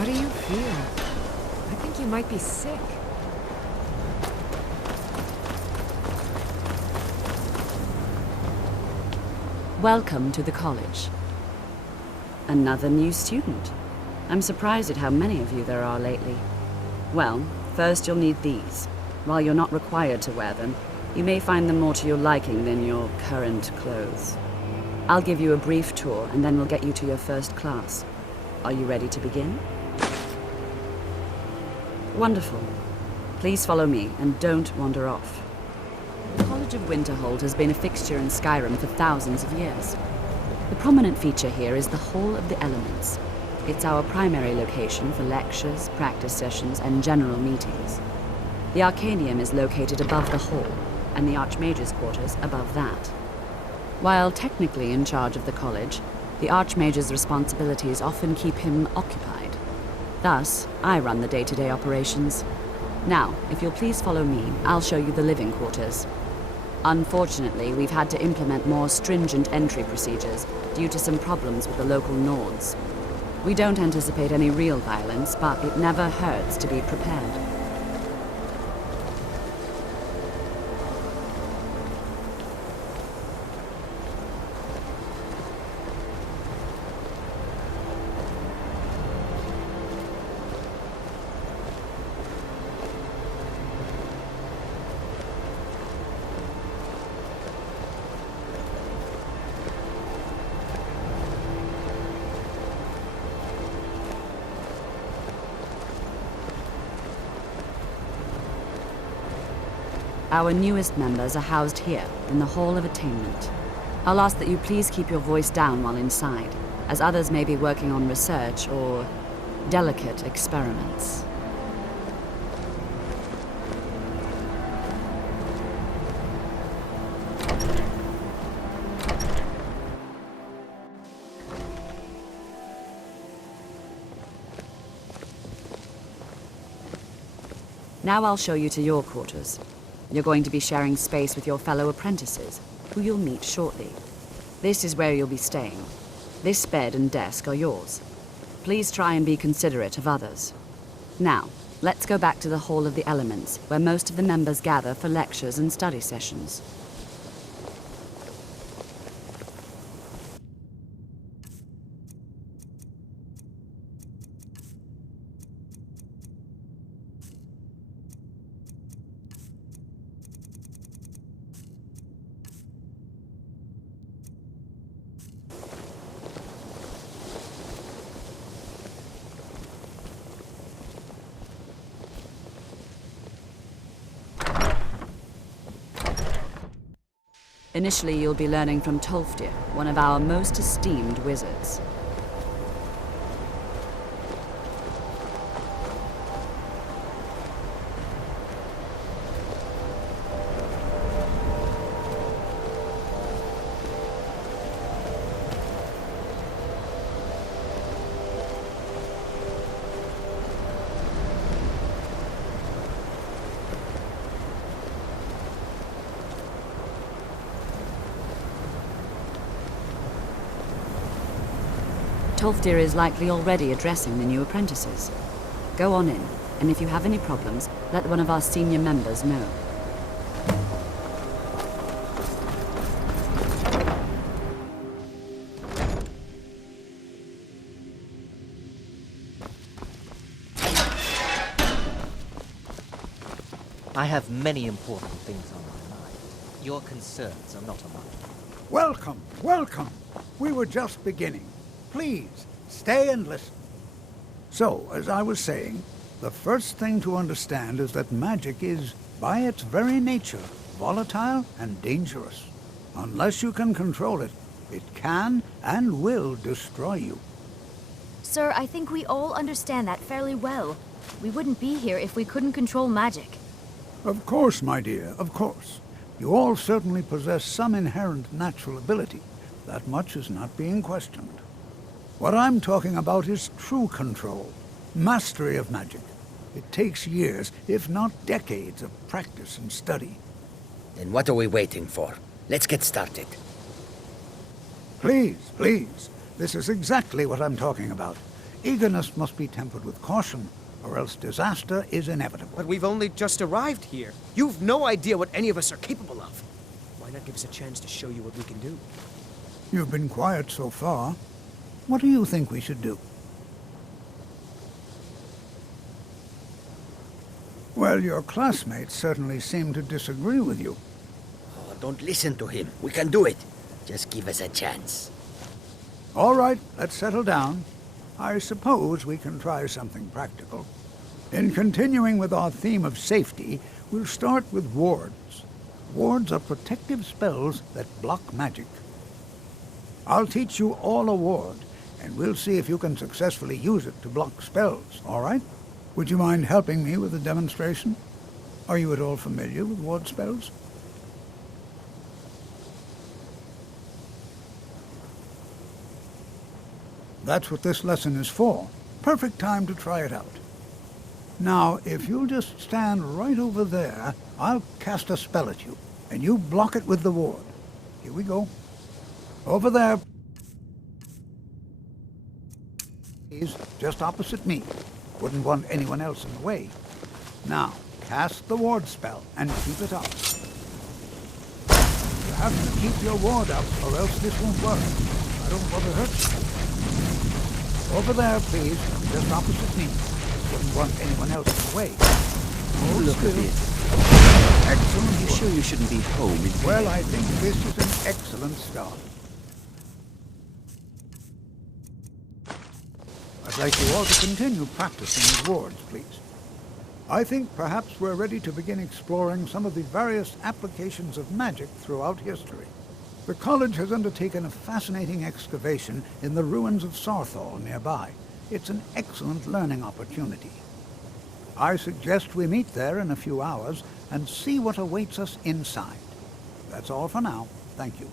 How do you feel? I think you might be sick. Welcome to the college. Another new student. I'm surprised at how many of you there are lately. Well, first you'll need these. While you're not required to wear them, you may find them more to your liking than your current clothes. I'll give you a brief tour, and then we'll get you to your first class. Are you ready to begin? Wonderful. Please follow me, and don't wander off. The College of Winterhold has been a fixture in Skyrim for thousands of years. The prominent feature here is the Hall of the Elements. It's our primary location for lectures, practice sessions, and general meetings. The Arcanium is located above the hall, and the Archmage's quarters above that. While technically in charge of the college, the Archmage's responsibilities often keep him occupied. Thus, I run the day-to-day operations. Now, if you'll please follow me, I'll show you the living quarters. Unfortunately, we've had to implement more stringent entry procedures due to some problems with the local Nords. We don't anticipate any real violence, but it never hurts to be prepared. Our newest members are housed here, in the Hall of Attainment. I'll ask that you please keep your voice down while inside, as others may be working on research or delicate experiments. Now I'll show you to your quarters. You're going to be sharing space with your fellow apprentices, who you'll meet shortly. This is where you'll be staying. This bed and desk are yours. Please try and be considerate of others. Now, let's go back to the Hall of the Elements, where most of the members gather for lectures and study sessions. Initially, you'll be learning from Tolfdir, one of our most esteemed wizards. Tolfdir is likely already addressing the new apprentices. Go on in, and if you have any problems, let one of our senior members know. I have many important things on my mind. Your concerns are not among them. Welcome, welcome. We were just beginning. Please, stay and listen. So, as I was saying, the first thing to understand is that magic is, by its very nature, volatile and dangerous. Unless you can control it, it can and will destroy you. Sir, I think we all understand that fairly well. We wouldn't be here if we couldn't control magic. Of course, my dear, of course. You all certainly possess some inherent natural ability. That much is not being questioned. What I'm talking about is true control, mastery of magic. It takes years, if not decades, of practice and study. Then what are we waiting for? Let's get started. Please, please. This is exactly what I'm talking about. Eagerness must be tempered with caution, or else disaster is inevitable. But we've only just arrived here. You've no idea what any of us are capable of. Why not give us a chance to show you what we can do? You've been quiet so far. What do you think we should do? Well, your classmates certainly seem to disagree with you. Oh, don't listen to him. We can do it. Just give us a chance. All right, let's settle down. I suppose we can try something practical. In continuing with our theme of safety, we'll start with wards. Wards are protective spells that block magic. I'll teach you all a ward, and we'll see if you can successfully use it to block spells, all right? Would you mind helping me with the demonstration? Are you at all familiar with ward spells? That's what this lesson is for. Perfect time to try it out. Now, if you'll just stand right over there, I'll cast a spell at you, and you block it with the ward. Here we go. Over there. He's just opposite me. Wouldn't want anyone else in the way. Now, cast the ward spell and keep it up. You have to keep your ward up, or else this won't work. I don't want to hurt you. Over there, please, just opposite me. Wouldn't want anyone else in the way. Hold Look still. at it. Excellent You work. sure you shouldn't be home in Well, I think this is an excellent start. I'd like you all to continue practicing with wards, please. I think perhaps we're ready to begin exploring some of the various applications of magic throughout history. The college has undertaken a fascinating excavation in the ruins of Sarthal nearby. It's an excellent learning opportunity. I suggest we meet there in a few hours and see what awaits us inside. That's all for now. Thank you.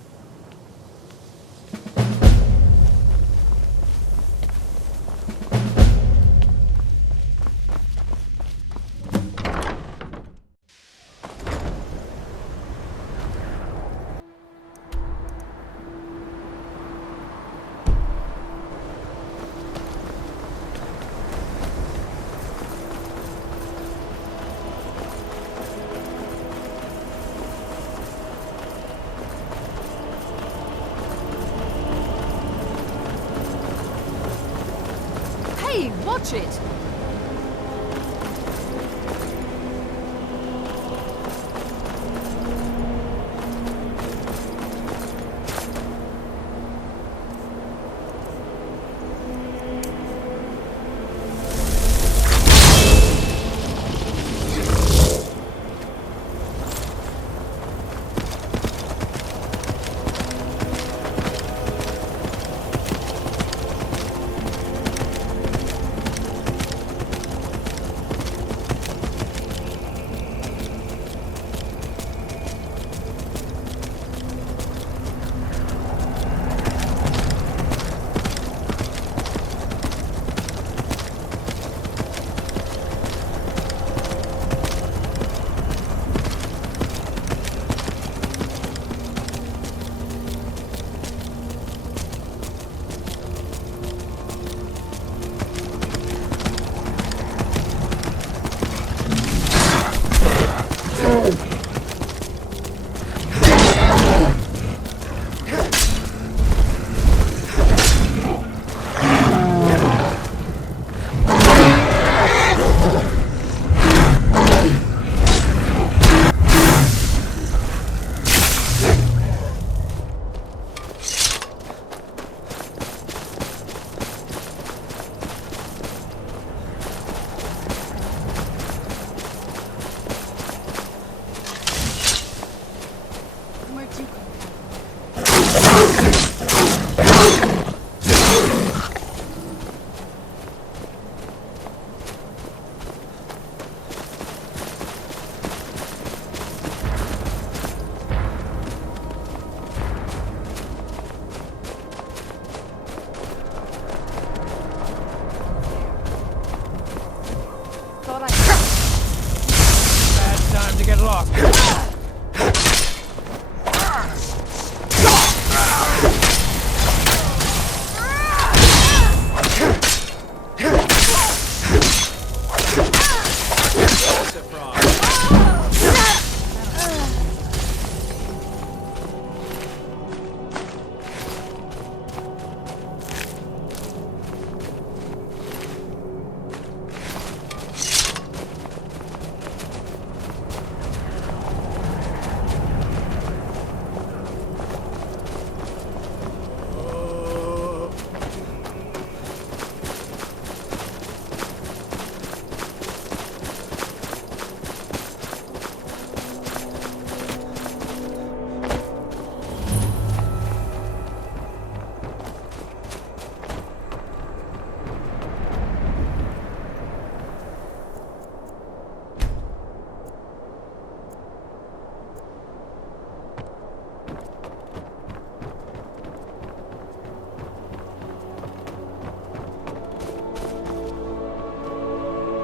Hey, watch it!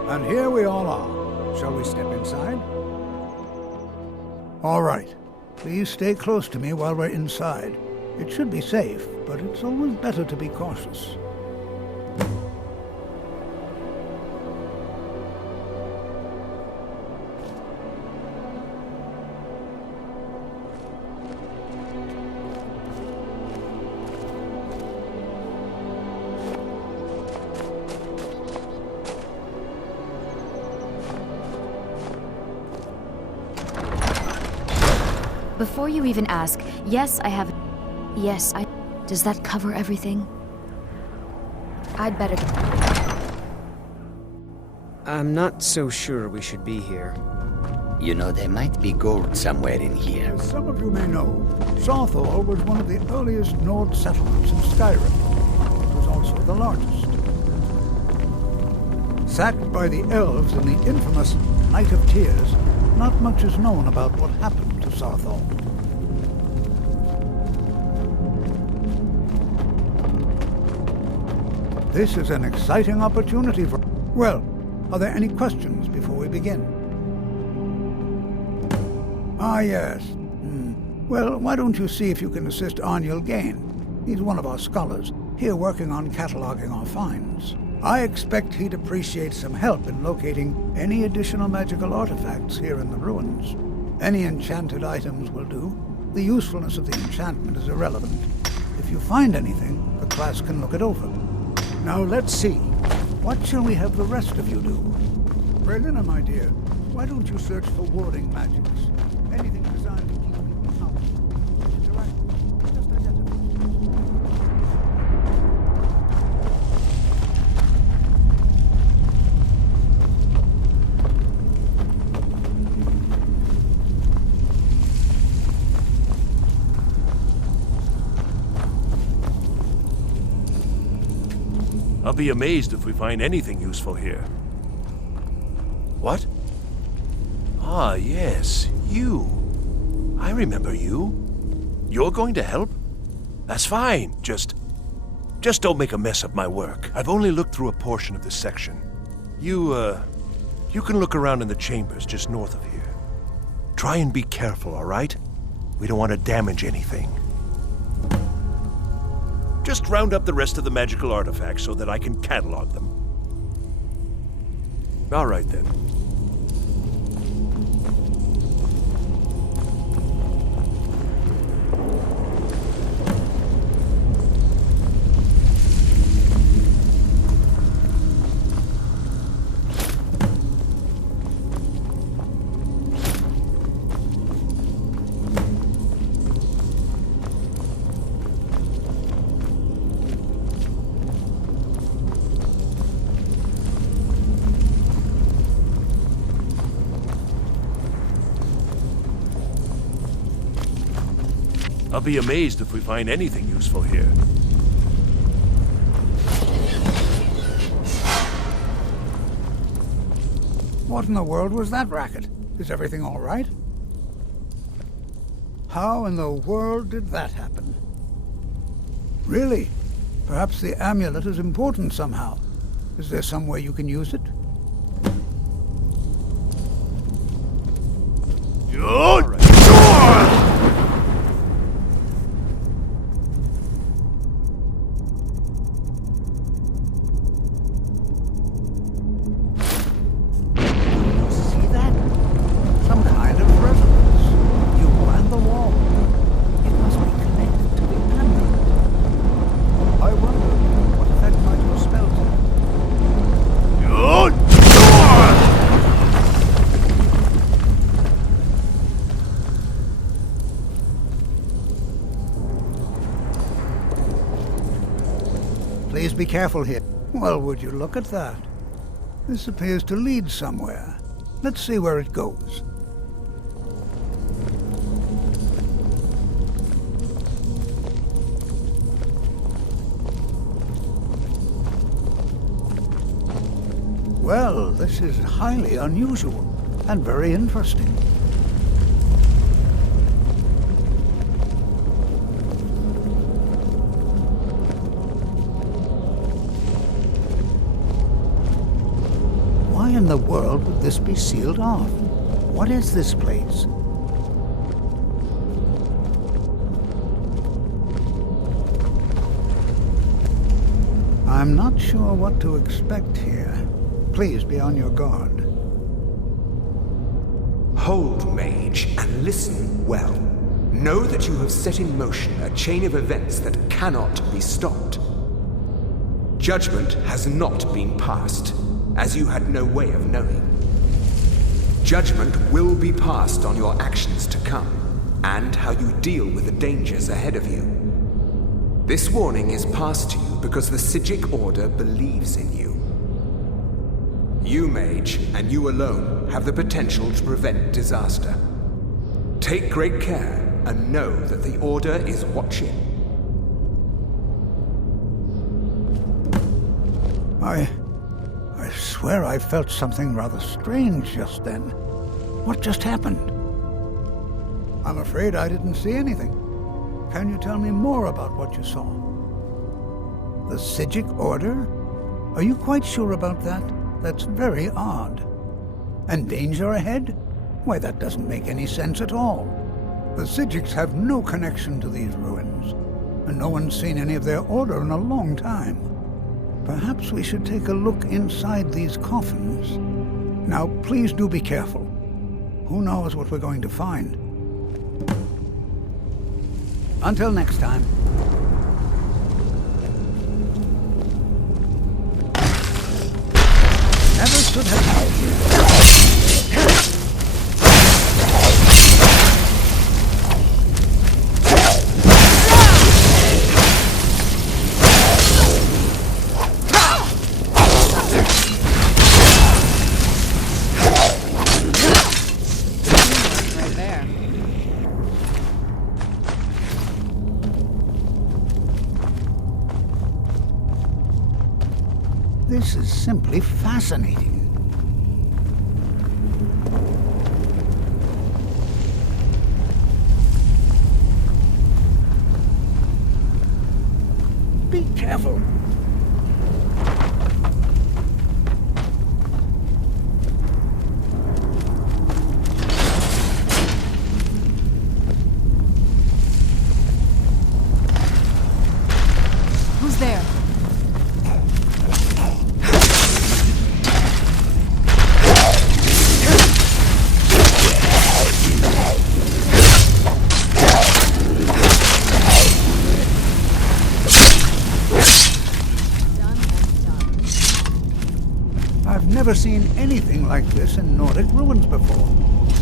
And here we all are. Shall we step inside? All right. Please stay close to me while we're inside. It should be safe, but it's always better to be cautious. Before you even ask, yes, I have... Yes, I... Does that cover everything? I'd better... I'm not so sure we should be here. You know, there might be gold somewhere in here. As some of you may know, Southall was one of the earliest Nord settlements in Skyrim. It was also the largest. Sacked by the elves in the infamous Night of Tears, not much is known about what happened to Southall. This is an exciting opportunity for... Well, are there any questions before we begin? Ah, yes. Well, why don't you see if you can assist Arniel Gain? He's one of our scholars, here working on cataloging our finds. I expect he'd appreciate some help in locating any additional magical artifacts here in the ruins. Any enchanted items will do. The usefulness of the enchantment is irrelevant. If you find anything, the class can look it over. Now let's see. What shall we have the rest of you do? Brelina, my dear, why don't you search for warding magics? Anything designed to keep people out. Interact. Just identify. I'll be amazed if we find anything useful here. What? Ah, yes, you. I remember you. You're going to help? That's fine. Just don't make a mess of my work. I've only looked through a portion of this section. You can look around in the chambers just north of here. Try and be careful, all right? We don't want to damage anything. Just round up the rest of the magical artifacts so that I can catalog them. All right, then. I'll be amazed if we find anything useful here. What in the world was that racket? Is everything all right? How in the world did that happen? Really? Perhaps the amulet is important somehow. Is there some way you can use it? Please be careful here. Well, would you look at that? This appears to lead somewhere. Let's see where it goes. Well, this is highly unusual and very interesting. Why in the world would this be sealed off? What is this place? I'm not sure what to expect here. Please be on your guard. Hold, mage, and listen well. Know that you have set in motion a chain of events that cannot be stopped. Judgment has not been passed, as you had no way of knowing. Judgment will be passed on your actions to come, and how you deal with the dangers ahead of you. This warning is passed to you because the Psijic Order believes in you. You, mage, and you alone, have the potential to prevent disaster. Take great care, and know that the Order is watching. I swear I felt something rather strange just then. What just happened? I'm afraid I didn't see anything. Can you tell me more about what you saw? The Psijic Order? Are you quite sure about that? That's very odd. And danger ahead? Why, that doesn't make any sense at all. The Psijics have no connection to these ruins, and no one's seen any of their order in a long time. Perhaps we should take a look inside these coffins. Now, please do be careful. Who knows what we're going to find? Until next time. Never should have helped you. This is simply fascinating. Be careful. Who's there? I've never seen anything like this in Nordic ruins before.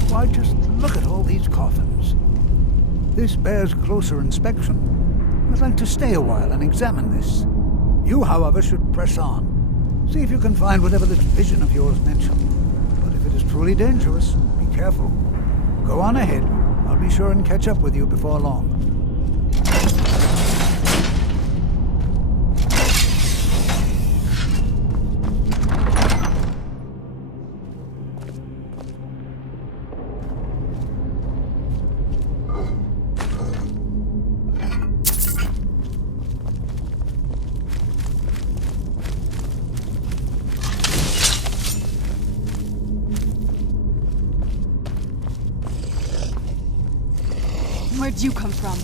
Why, just look at all these coffins. This bears closer inspection. I'd like to stay a while and examine this. You, however, should press on. See if you can find whatever this vision of yours mentioned. But if it is truly dangerous, be careful. Go on ahead. I'll be sure and catch up with you before long. Where'd you come from?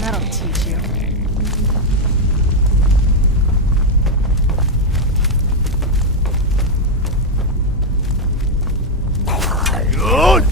That'll teach you. Good.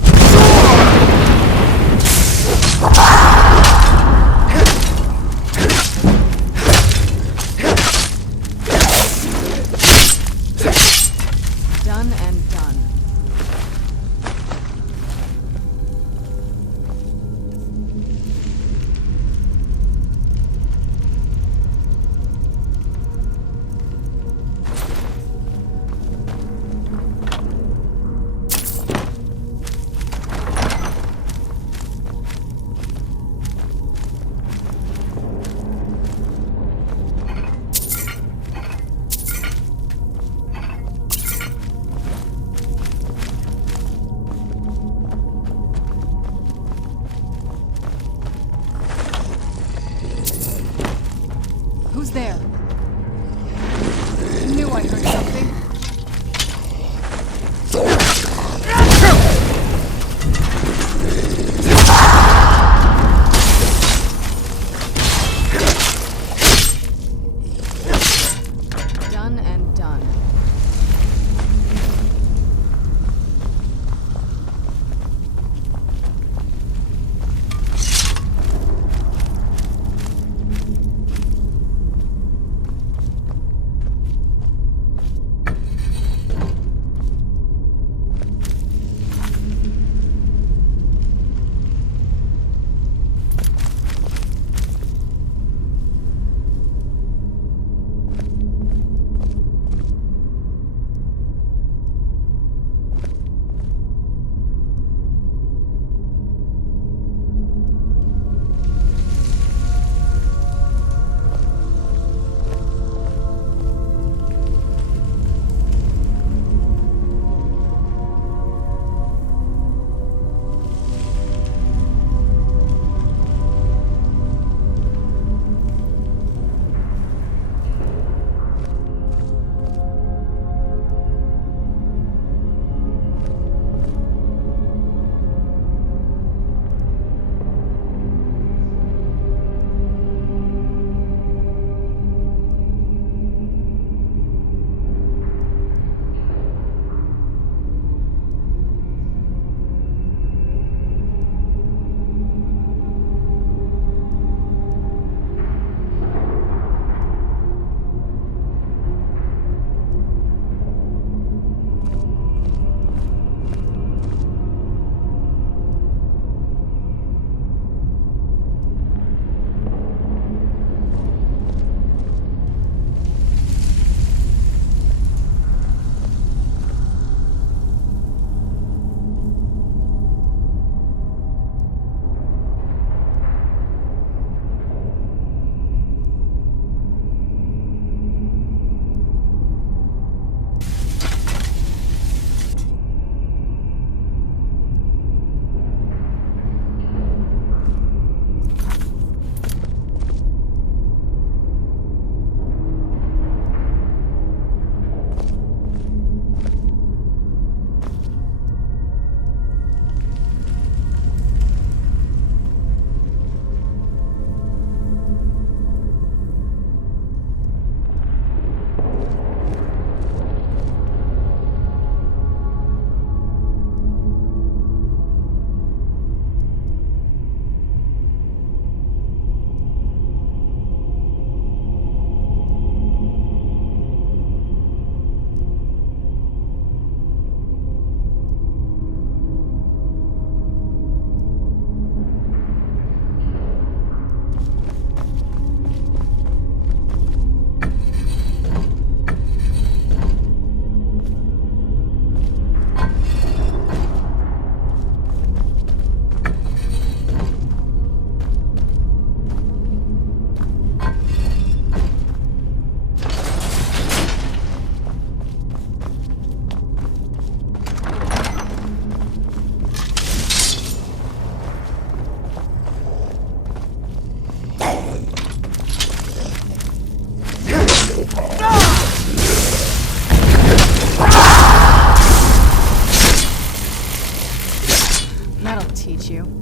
Who's there? Knew I heard something. Done and done. teach you.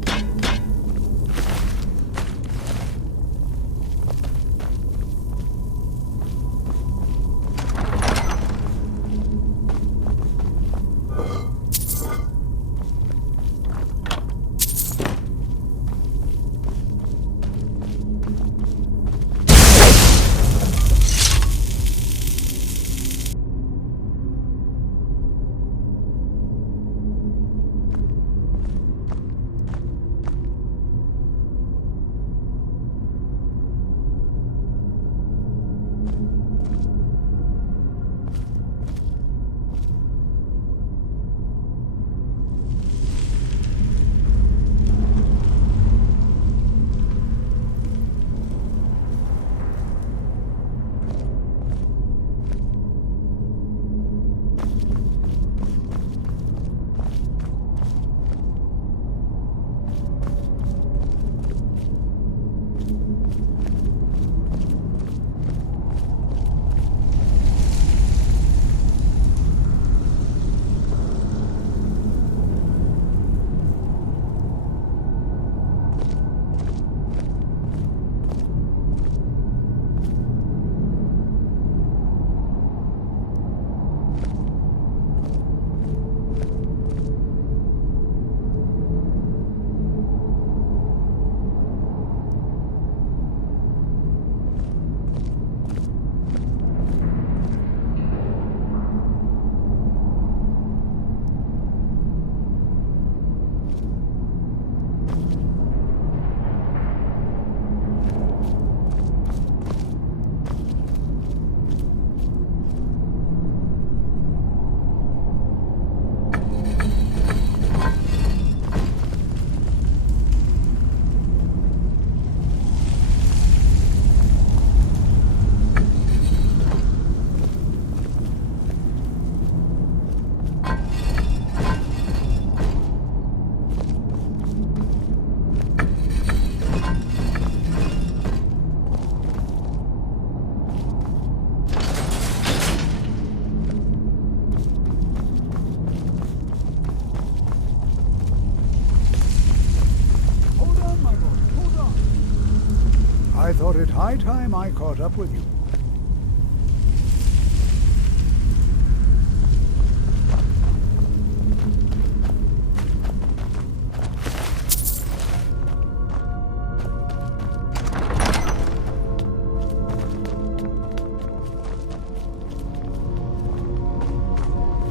I thought it high time I caught up with you.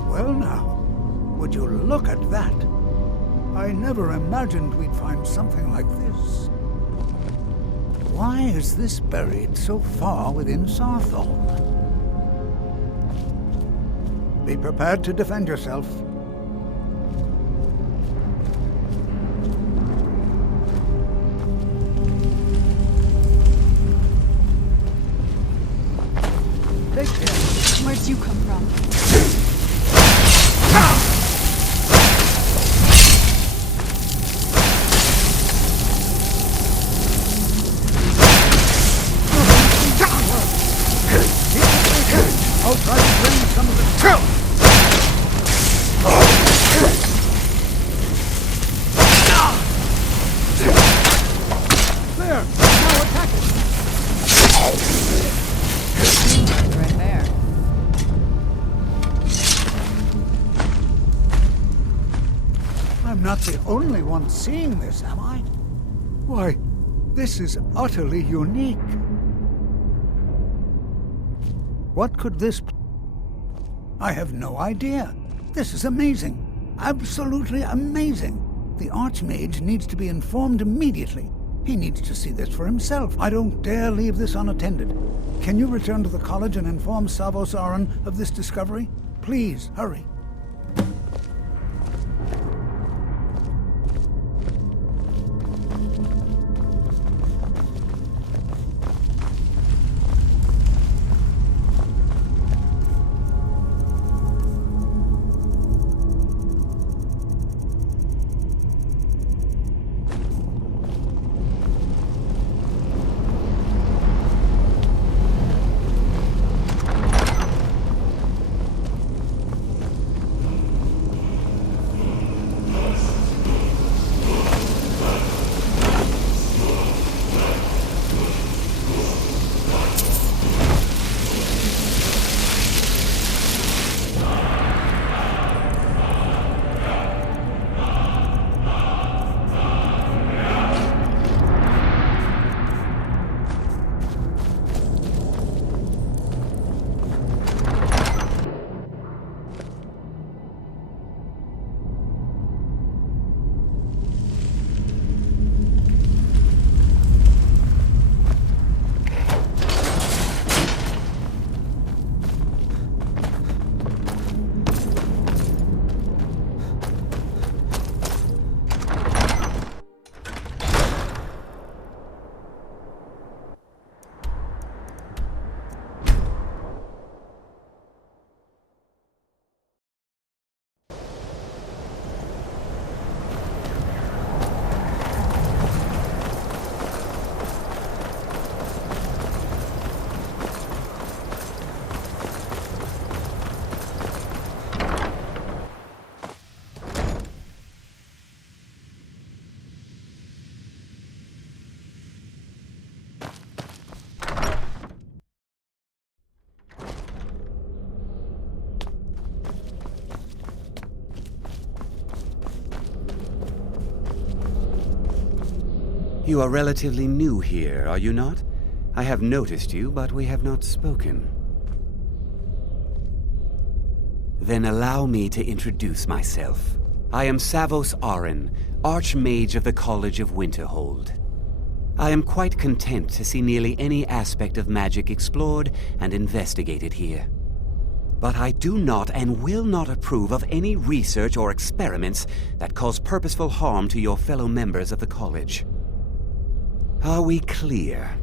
Well now, would you look at that? I never imagined we'd find something like this. Why is this buried so far within Sarthol? Be prepared to defend yourself. Take care. Where'd you come from? I'll try to bring some of the... There! Now attack it! Right there. I'm not the only one seeing this, am I? Why, this is utterly unique. What could this... I have no idea. This is amazing. Absolutely amazing. The Archmage needs to be informed immediately. He needs to see this for himself. I don't dare leave this unattended. Can you return to the college and inform Savos Aran of this discovery? Please, hurry. You are relatively new here, are you not? I have noticed you, but we have not spoken. Then allow me to introduce myself. I am Savos Aran, Archmage of the College of Winterhold. I am quite content to see nearly any aspect of magic explored and investigated here. But I do not and will not approve of any research or experiments that cause purposeful harm to your fellow members of the college. Are we clear?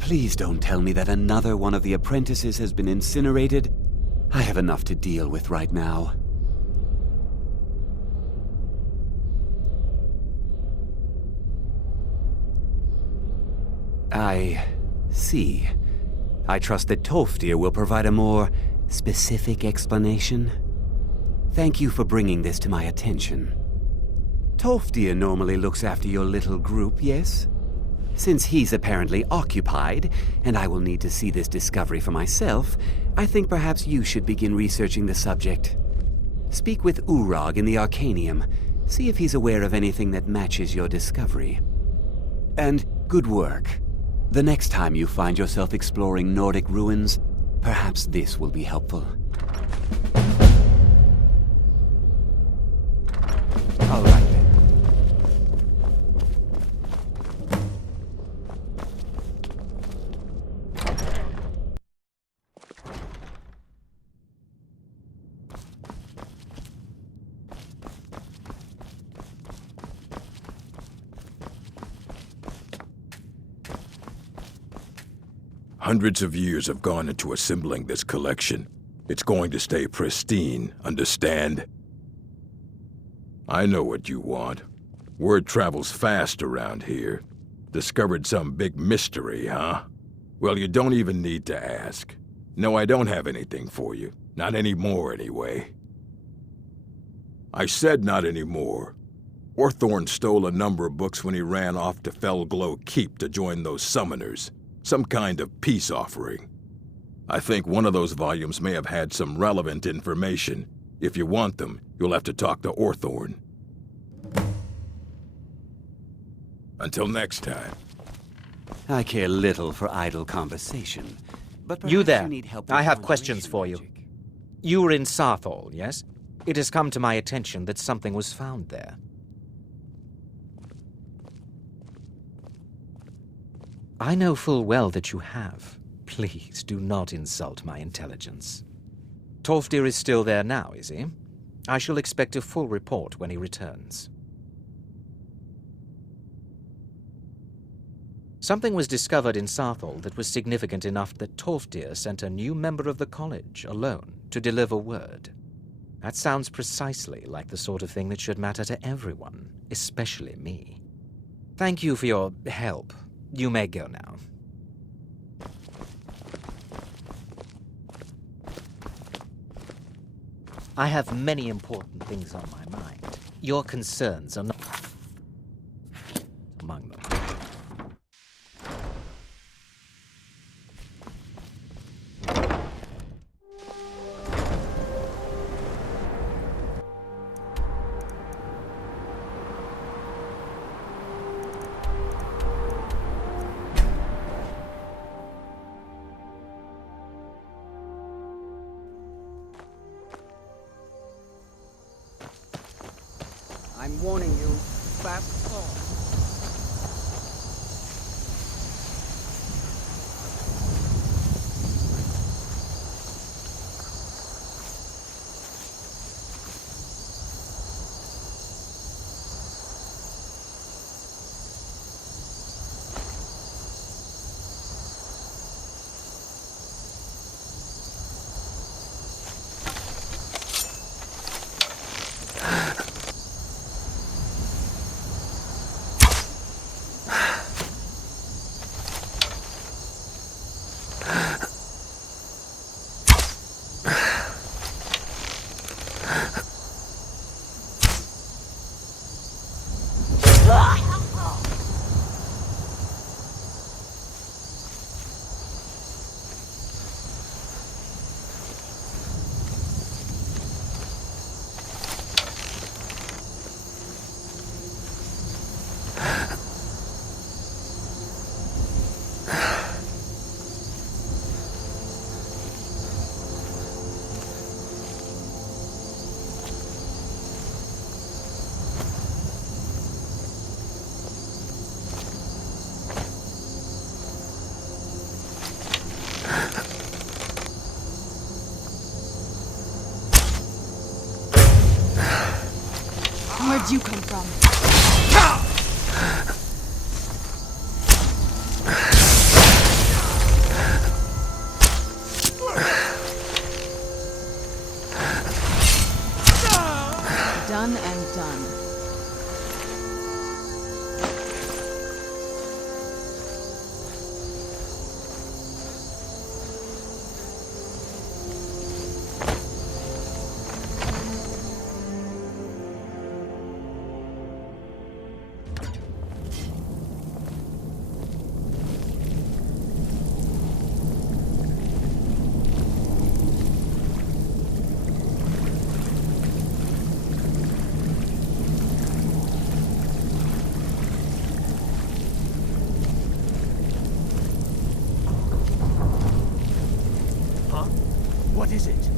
Please don't tell me that another one of the apprentices has been incinerated. I have enough to deal with right now. I see. I trust that Tolfdir will provide a more specific explanation. Thank you for bringing this to my attention. Tolfdir normally looks after your little group, yes? Since he's apparently occupied, and I will need to see this discovery for myself, I think perhaps you should begin researching the subject. Speak with Urag in the Arcanium. See if he's aware of anything that matches your discovery. And good work. The next time you find yourself exploring Nordic ruins, perhaps this will be helpful. All right then. Hundreds of years have gone into assembling this collection. It's going to stay pristine, understand? I know what you want. Word travels fast around here. Discovered some big mystery, huh? Well, you don't even need to ask. No, I don't have anything for you. Not anymore, anyway. I said not anymore. Orthorn stole a number of books when he ran off to Felglow Keep to join those summoners. Some kind of peace offering. I think one of those volumes may have had some relevant information. If you want them, you'll have to talk to Orthorn. Until next time. I care little for idle conversation, but perhaps You there. need help I with have questions for you. magic. You were in Sarthal, yes? It has come to my attention that something was found there. I know full well that you have. Please do not insult my intelligence. Tolfdir is still there now, is he? I shall expect a full report when he returns. Something was discovered in Sarthal that was significant enough that Tolfdir sent a new member of the college, alone, to deliver word. That sounds precisely like the sort of thing that should matter to everyone, especially me. Thank you for your help. You may go now. I have many important things on my mind. Your concerns are not among them. I'm warning you, fast fall. Where'd you come from? Done and done. What is it?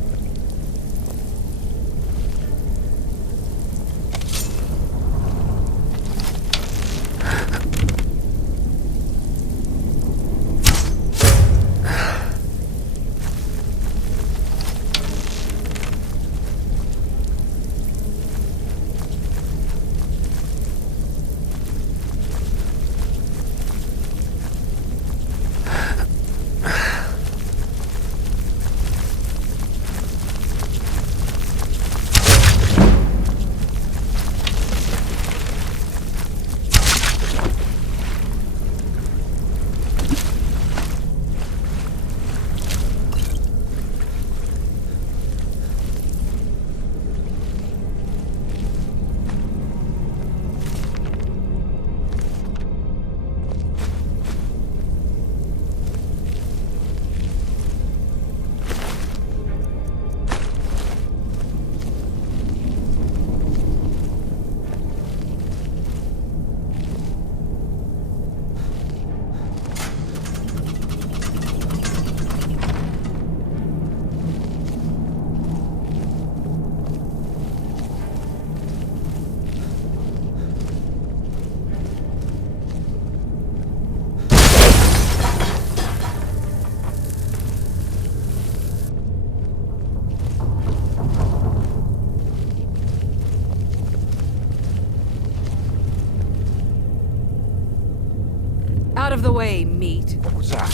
Out of the way, meat. What was that?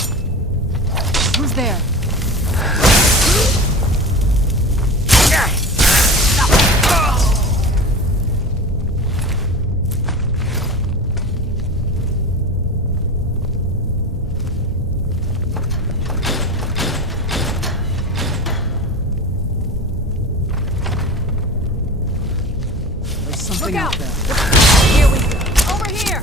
Who's there? There's something Look out out. there. Here we go. Over here!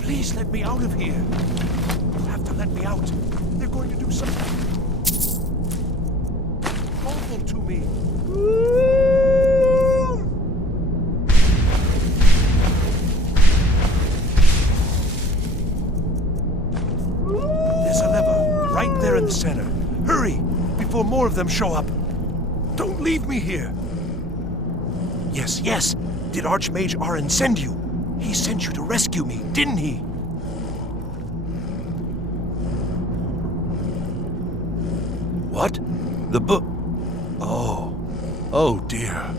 Please let me out of here. You'll have to let me out. They're going to do something awful to me. There's a lever right there in the center. Hurry, before more of them show up. Don't leave me here. Yes, yes. Did Archmage Arin send you? He sent you to rescue me, didn't he? What? The book? Oh. Oh, dear.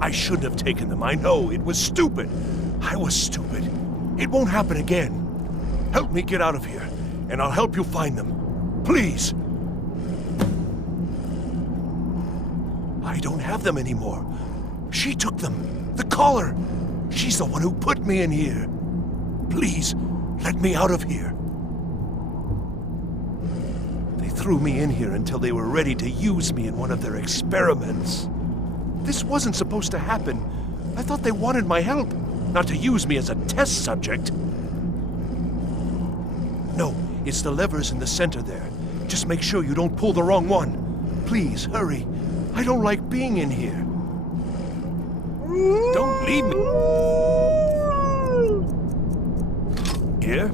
I shouldn't have taken them. I know. It was stupid. I was stupid. It won't happen again. Help me get out of here, and I'll help you find them. Please. I don't have them anymore. She took them. The collar. She's the one who put me in here. Please, let me out of here. They threw me in here until they were ready to use me in one of their experiments. This wasn't supposed to happen. I thought they wanted my help, not to use me as a test subject. No, it's the levers in the center there. Just make sure you don't pull the wrong one. Please, hurry. I don't like being in here. Don't leave me. Here?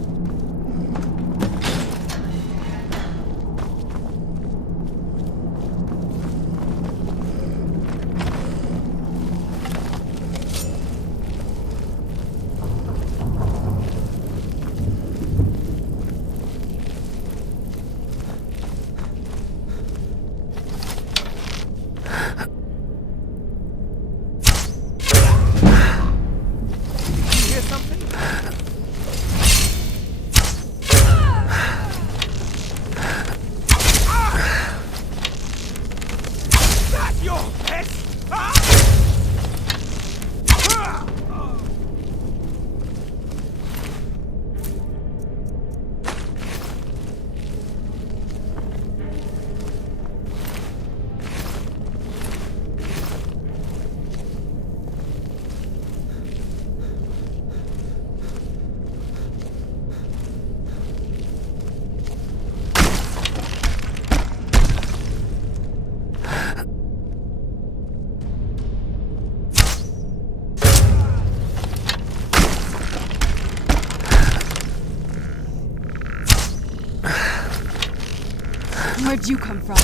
Where'd you come from?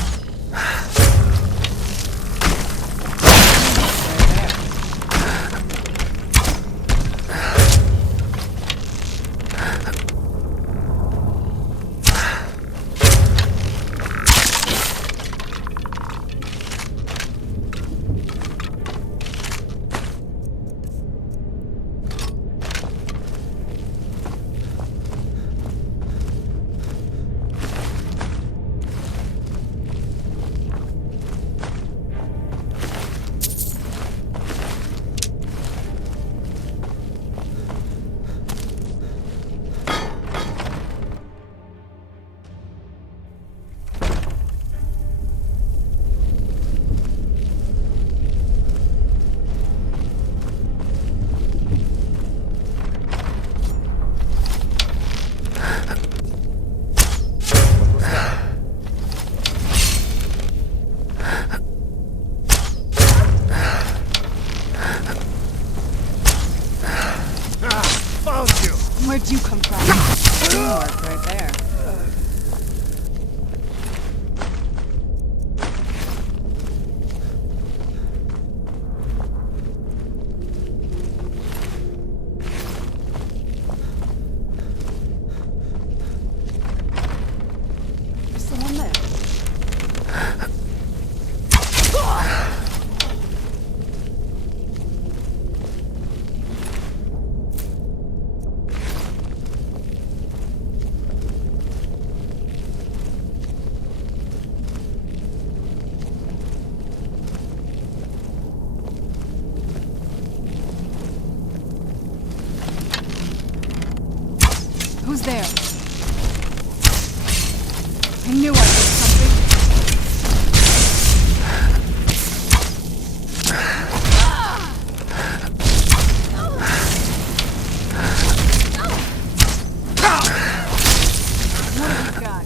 Where'd you come from? Teamwork right there. There's someone there. Who's there? I knew I heard something. What have you got?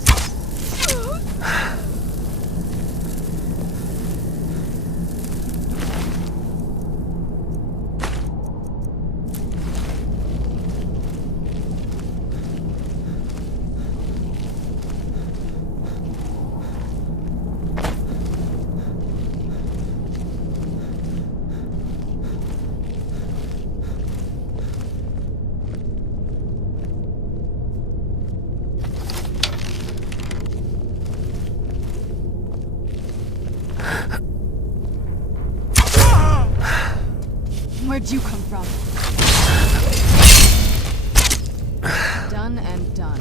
Where'd you come from? Done and done.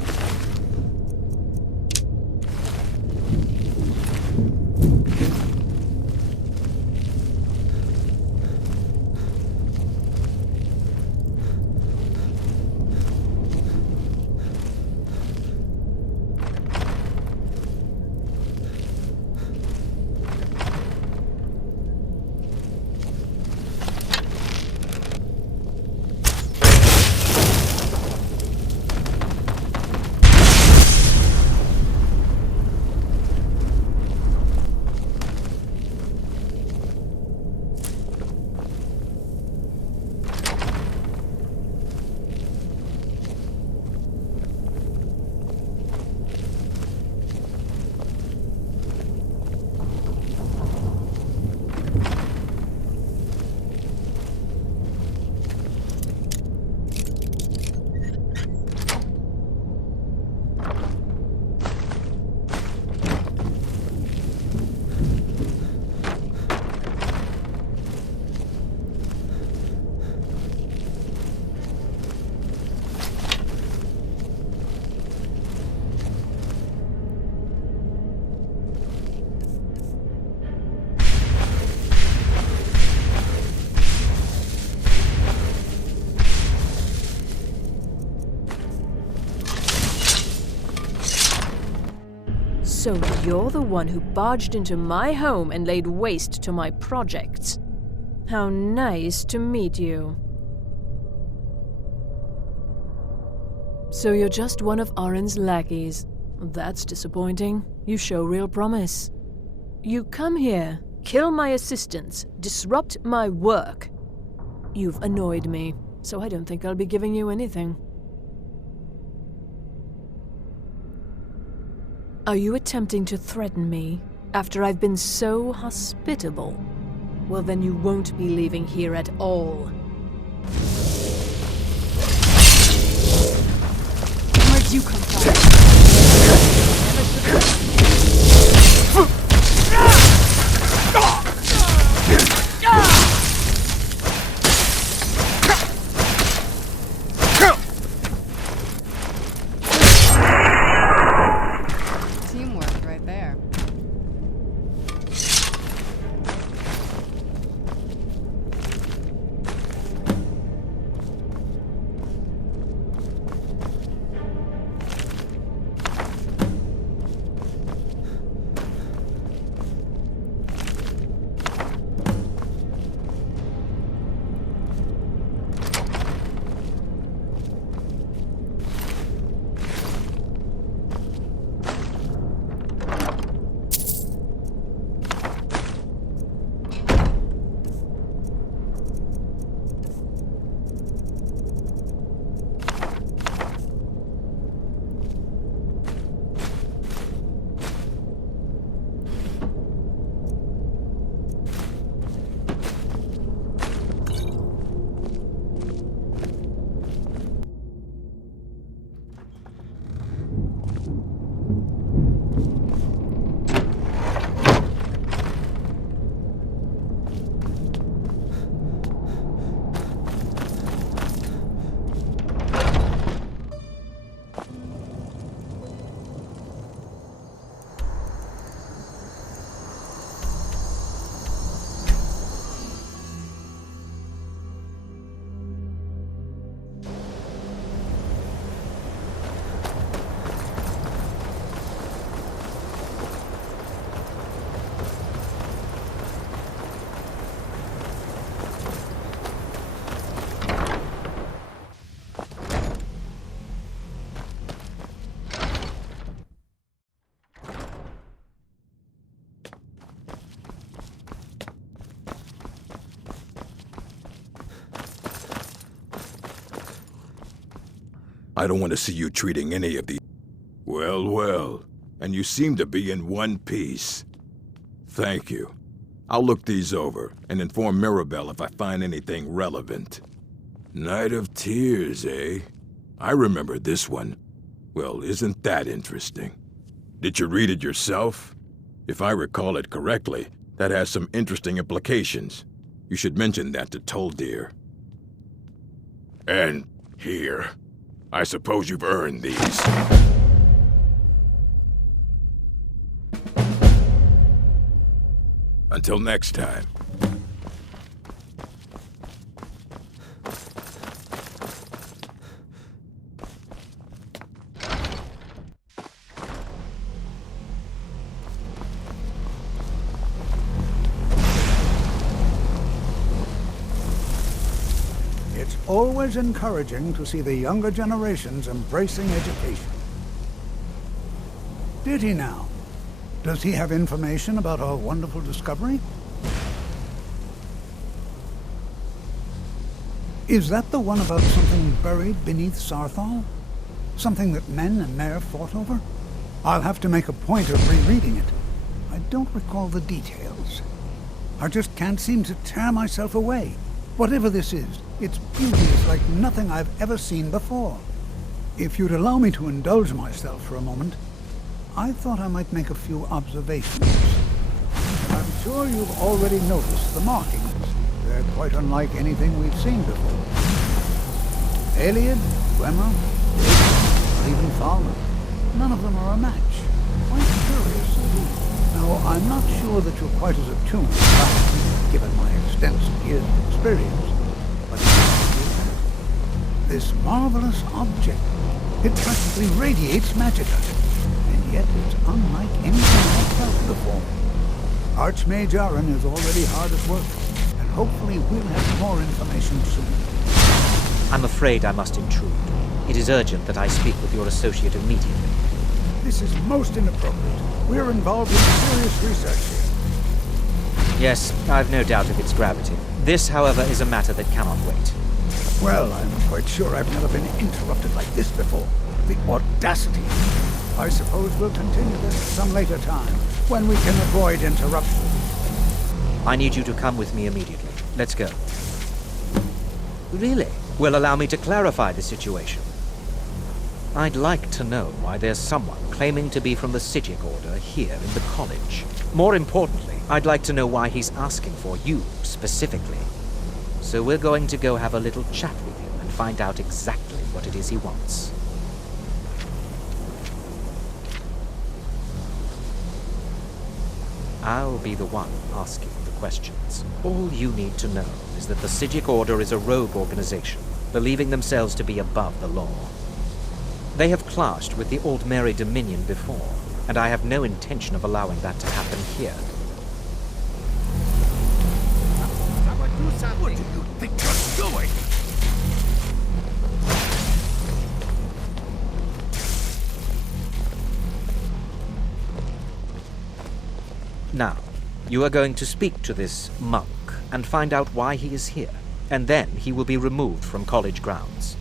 So you're the one who barged into my home and laid waste to my projects. How nice to meet you. So you're just one of Arin's lackeys. That's disappointing. You show real promise. You come here, kill my assistants, disrupt my work. You've annoyed me, so I don't think I'll be giving you anything. Are you attempting to threaten me after I've been so hospitable? Well, then you won't be leaving here at all. Where'd you come from? Teamwork right there. I don't want to see you treating any of these... Well, well. And you seem to be in one piece. Thank you. I'll look these over and inform Mirabelle if I find anything relevant. Night of Tears, eh? I remember this one. Well, isn't that interesting? Did you read it yourself? If I recall it correctly, that has some interesting implications. You should mention that to Toldir. And here. I suppose you've earned these. Until next time. It's always encouraging to see the younger generations embracing education. Did he now? Does he have information about our wonderful discovery? Is that the one about something buried beneath Sarthal? Something that men and Mare fought over? I'll have to make a point of rereading it. I don't recall the details. I just can't seem to tear myself away. Whatever this is, its beauty is like nothing I've ever seen before. If you'd allow me to indulge myself for a moment, I thought I might make a few observations. I'm sure you've already noticed the markings. They're quite unlike anything we've seen before. Eliad, Gwemmer, or even Thalma. None of them are a match. Quite curious indeed. Now, I'm not sure that you're quite as attuned as I, given my extensive years of experience. But this marvelous object, it practically radiates magicka. And yet it's unlike anything I've felt before. Archmage Aaron is already hard at work, and hopefully we'll have more information soon. I'm afraid I must intrude. It is urgent that I speak with your associate immediately. This is most inappropriate. We're involved in serious research here. Yes, I've no doubt of its gravity. This, however, is a matter that cannot wait. Well, I'm quite sure I've never been interrupted like this before. The audacity. I suppose we'll continue this some later time, when we can avoid interruption. I need you to come with me immediately. Let's go. Really? Well, allow me to clarify the situation. I'd like to know why there's someone claiming to be from the Psijic Order here in the college. More importantly, I'd like to know why he's asking for you, specifically. So we're going to go have a little chat with him and find out exactly what it is he wants. I'll be the one asking the questions. All you need to know is that the Psijic Order is a rogue organization, believing themselves to be above the law. They have clashed with the Old Mary Dominion before, and I have no intention of allowing that to happen here. What do you think you're doing? Now, you are going to speak to this monk and find out why he is here, and then he will be removed from college grounds.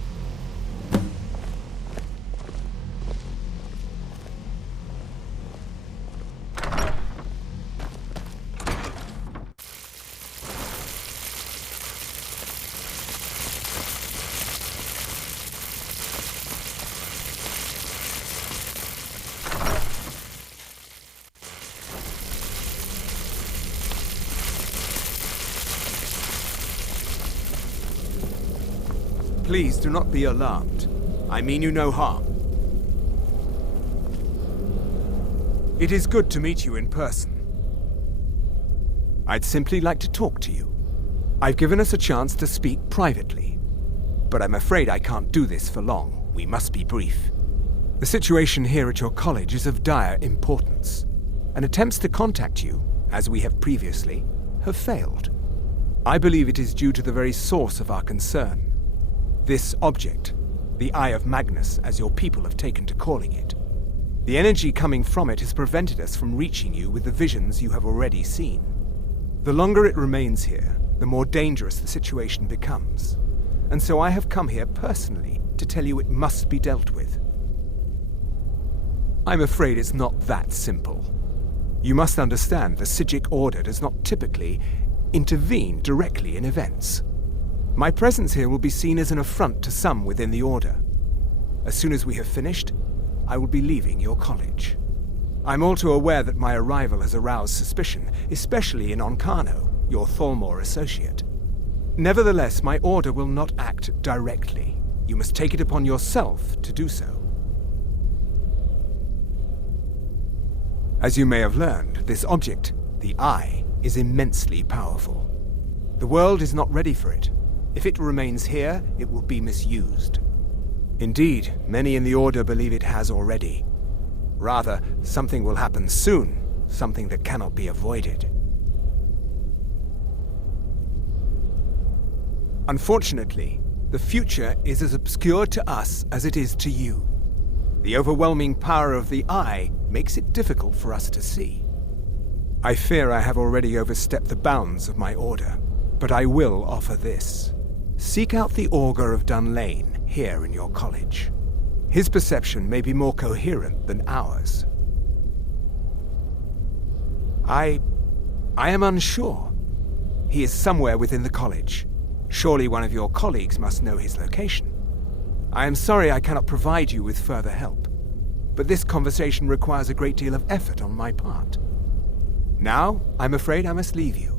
Please do not be alarmed. I mean you no harm. It is good to meet you in person. I'd simply like to talk to you. I've given us a chance to speak privately, but I'm afraid I can't do this for long. We must be brief. The situation here at your college is of dire importance, and attempts to contact you, as we have previously, have failed. I believe it is due to the very source of our concern. This object, the Eye of Magnus, as your people have taken to calling it. The energy coming from it has prevented us from reaching you with the visions you have already seen. The longer it remains here, the more dangerous the situation becomes. And so I have come here personally to tell you it must be dealt with. I'm afraid it's not that simple. You must understand the Psijic Order does not typically intervene directly in events. My presence here will be seen as an affront to some within the Order. As soon as we have finished, I will be leaving your college. I'm all too aware that my arrival has aroused suspicion, especially in Onkano, your Thalmor associate. Nevertheless, my Order will not act directly. You must take it upon yourself to do so. As you may have learned, this object, the Eye, is immensely powerful. The world is not ready for it. If it remains here, it will be misused. Indeed, many in the Order believe it has already. Rather, something will happen soon, something that cannot be avoided. Unfortunately, the future is as obscure to us as it is to you. The overwhelming power of the Eye makes it difficult for us to see. I fear I have already overstepped the bounds of my Order, but I will offer this. Seek out the Augur of Dunlane here in your college. His perception may be more coherent than ours. I am unsure. He is somewhere within the college. Surely one of your colleagues must know his location. I am sorry I cannot provide you with further help, but this conversation requires a great deal of effort on my part. Now, I'm afraid I must leave you.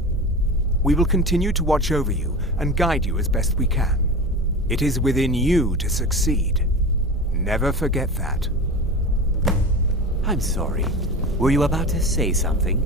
We will continue to watch over you and guide you as best we can. It is within you to succeed. Never forget that. I'm sorry. Were you about to say something?